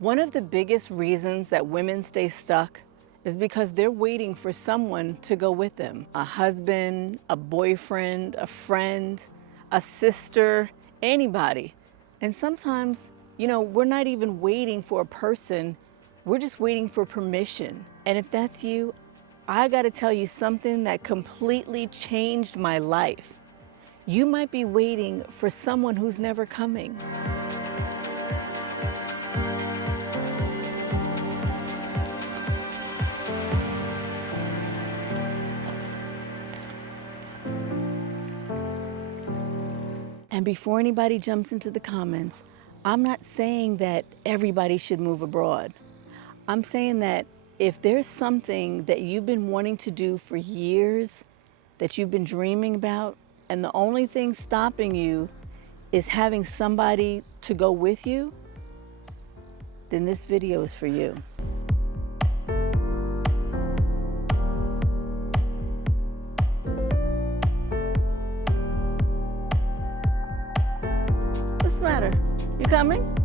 One of the biggest reasons that women stay stuck is because they're waiting for someone to go with them. A husband, a boyfriend, a friend, a sister, anybody. And sometimes, we're not even waiting for a person, we're just waiting for permission. And if that's you, I gotta tell you something that completely changed my life. You might be waiting for someone who's never coming. And before anybody jumps into the comments, I'm not saying that everybody should move abroad. I'm saying that if there's something that you've been wanting to do for years, that you've been dreaming about, and the only thing stopping you is having somebody to go with you, then this video is for you. What's the matter? You coming?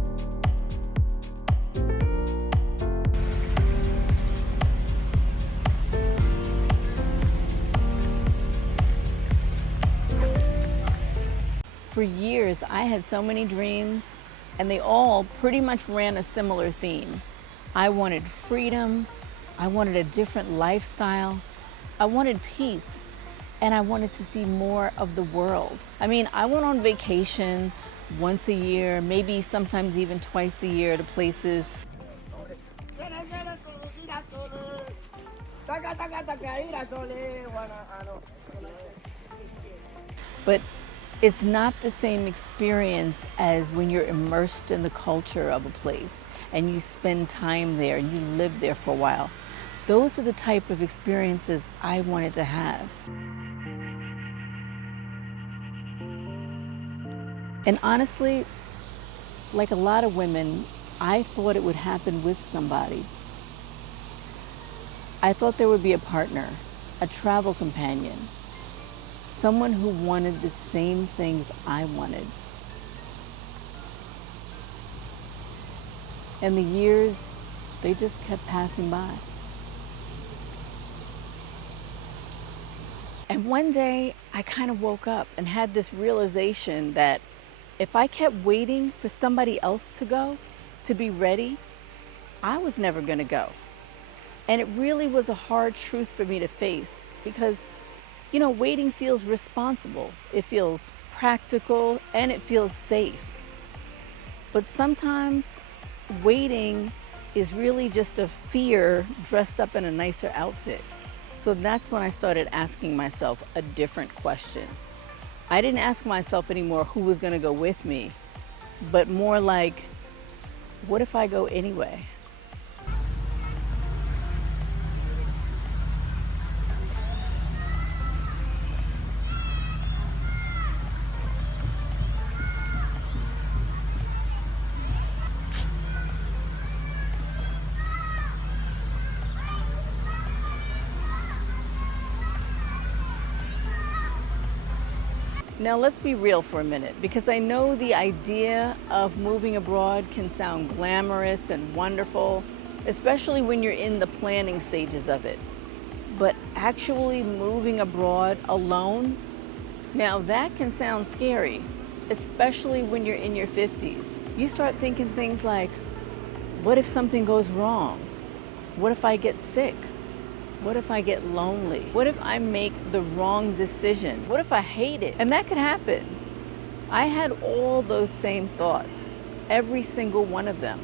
For years, I had so many dreams, and they all pretty much ran a similar theme. I wanted freedom, I wanted a different lifestyle, I wanted peace, and I wanted to see more of the world. I mean, I went on vacation once a year, maybe sometimes even twice a year to places. But it's not the same experience as when you're immersed in the culture of a place and you spend time there and you live there for a while. Those are the type of experiences I wanted to have. And honestly, like a lot of women, I thought it would happen with somebody. I thought there would be a partner, a travel companion, someone who wanted the same things I wanted. And the years, they just kept passing by. And one day, I kind of woke up and had this realization that if I kept waiting for somebody else to go, to be ready, I was never gonna go. And it really was a hard truth for me to face because waiting feels responsible, it feels practical, and it feels safe. But sometimes waiting is really just a fear dressed up in a nicer outfit. So that's when I started asking myself a different question. I didn't ask myself anymore who was gonna go with me, but more like, what if I go anyway? Now let's be real for a minute, because I know the idea of moving abroad can sound glamorous and wonderful, especially when you're in the planning stages of it. But actually moving abroad alone, now that can sound scary, especially when you're in your 50s. You start thinking things like, what if something goes wrong? What if I get sick? What if I get lonely? What if I make the wrong decision? What if I hate it? And that could happen. I had all those same thoughts, every single one of them.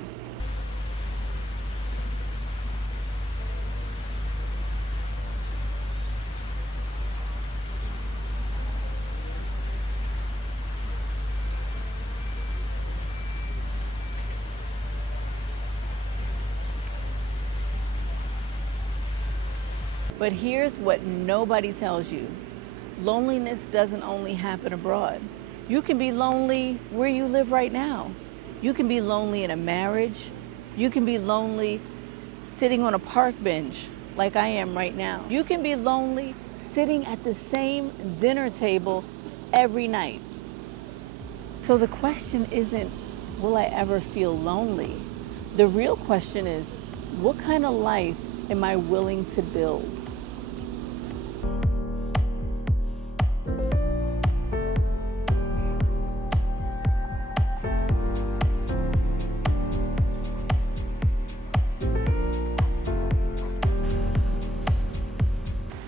But here's what nobody tells you. Loneliness doesn't only happen abroad. You can be lonely where you live right now. You can be lonely in a marriage. You can be lonely sitting on a park bench like I am right now. You can be lonely sitting at the same dinner table every night. So the question isn't, will I ever feel lonely? The real question is, what kind of life am I willing to build?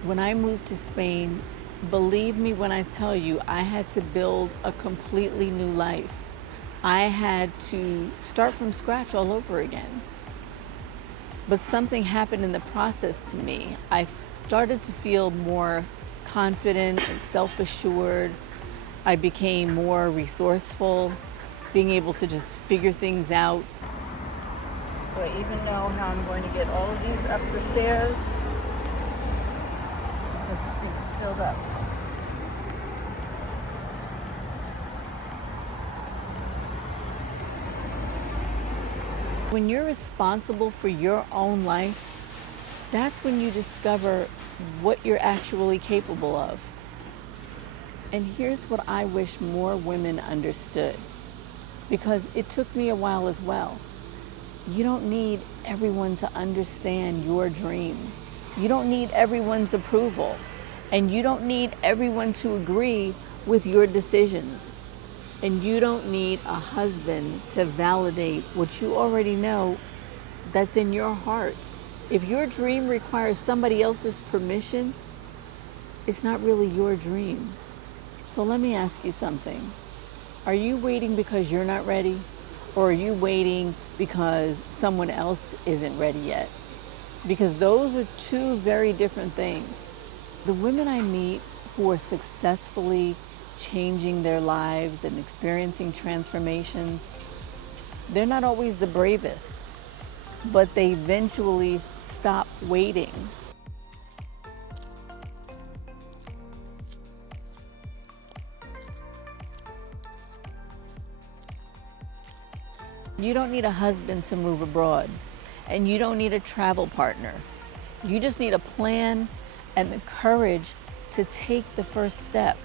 When I moved to Spain, believe me when I tell you, I had to build a completely new life. I had to start from scratch all over again. But something happened in the process to me. I started to feel more confident and self-assured. I became more resourceful, being able to just figure things out. So I even know how I'm going to get all of these up the stairs because this thing is filled up. When you're responsible for your own life, that's when you discover what you're actually capable of. And here's what I wish more women understood, because it took me a while as well. You don't need everyone to understand your dream. You don't need everyone's approval. And you don't need everyone to agree with your decisions. And you don't need a husband to validate what you already know that's in your heart. If your dream requires somebody else's permission, it's not really your dream. So let me ask you something. Are you waiting because you're not ready? Or are you waiting because someone else isn't ready yet? Because those are two very different things. The women I meet who are successfully changing their lives and experiencing transformations, they're not always the bravest, but they eventually stop waiting. You don't need a husband to move abroad, and you don't need a travel partner. You just need a plan and the courage to take the first step.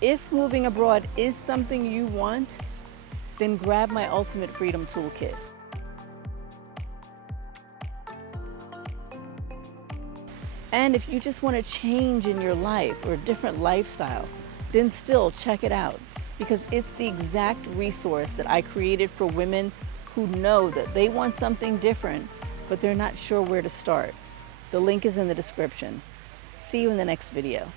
If moving abroad is something you want, then grab my Ultimate Freedom Toolkit. And if you just want a change in your life or a different lifestyle, then still check it out, because it's the exact resource that I created for women who know that they want something different, but they're not sure where to start. The link is in the description. See you in the next video.